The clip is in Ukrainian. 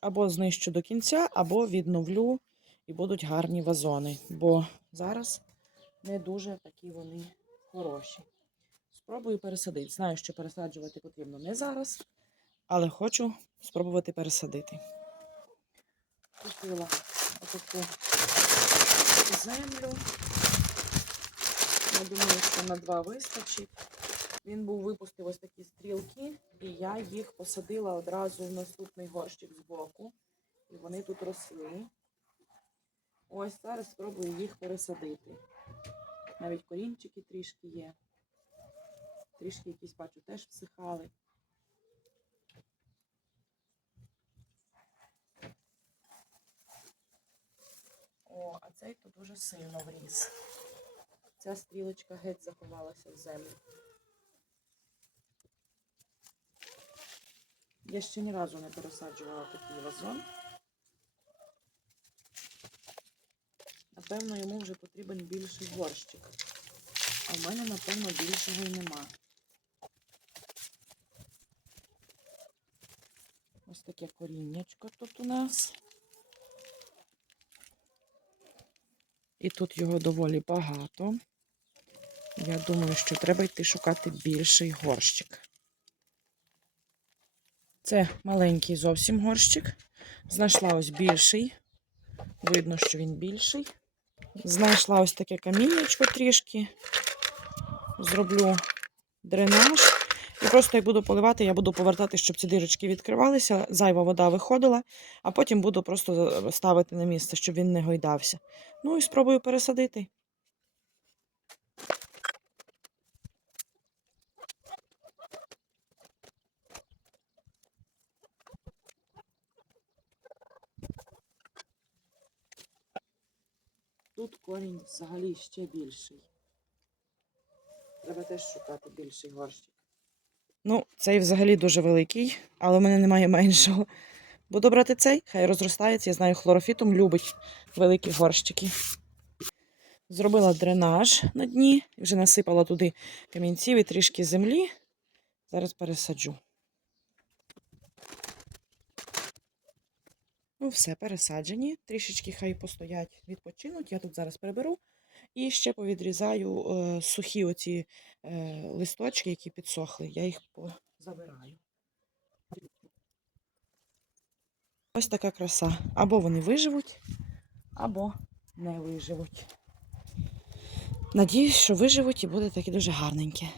або знищу до кінця, або відновлю і будуть гарні вазони. Бо зараз не дуже такі вони хороші. Спробую пересадити. Знаю, що пересаджувати потрібно не зараз, але хочу спробувати пересадити. Купила отаку землю. Я думаю, що на два вистачить. Він був випустив ось такі стрілки, і я їх посадила одразу в наступний горщик збоку. І вони тут росли. Ось зараз спробую їх пересадити. Навіть корінчики трішки є. Трішки якісь бачу теж всихали. О, а цей тут дуже сильно вріс. Ця стрілочка геть заховалася в землю. Я ще ні разу не пересаджувала такий вазон. Напевно, йому вже потрібен більший горщик. А в мене, напевно, більшого й нема. Ось таке коріннячко тут у нас. І тут його доволі багато. Я думаю, що треба йти шукати більший горщик. Це маленький зовсім горщик. Знайшла ось більший. Видно, що він більший. Знайшла ось таке каміннячко трішки. Зроблю дренаж. І просто як буду поливати, я буду повертати, щоб ці дирочки відкривалися, зайва вода виходила, а потім буду просто ставити на місце, щоб він не гойдався. Ну і спробую пересадити. Тут корінь взагалі ще більший. Треба теж шукати більший горщик. Ну, цей взагалі дуже великий, але в мене немає меншого. Буду брати цей, хай розростається. Я знаю, хлорофітум любить великі горщики. Зробила дренаж на дні, вже насипала туди камінців і трішки землі. Зараз пересаджу. Ну, все, пересаджені. Трішечки хай постоять, відпочинуть. Я тут зараз приберу. І ще повідрізаю е, сухі оці е, листочки, які підсохли. Я їх позабираю. Ось така краса. Або вони виживуть, або не виживуть. Надіюсь, що виживуть і буде таке дуже гарненьке.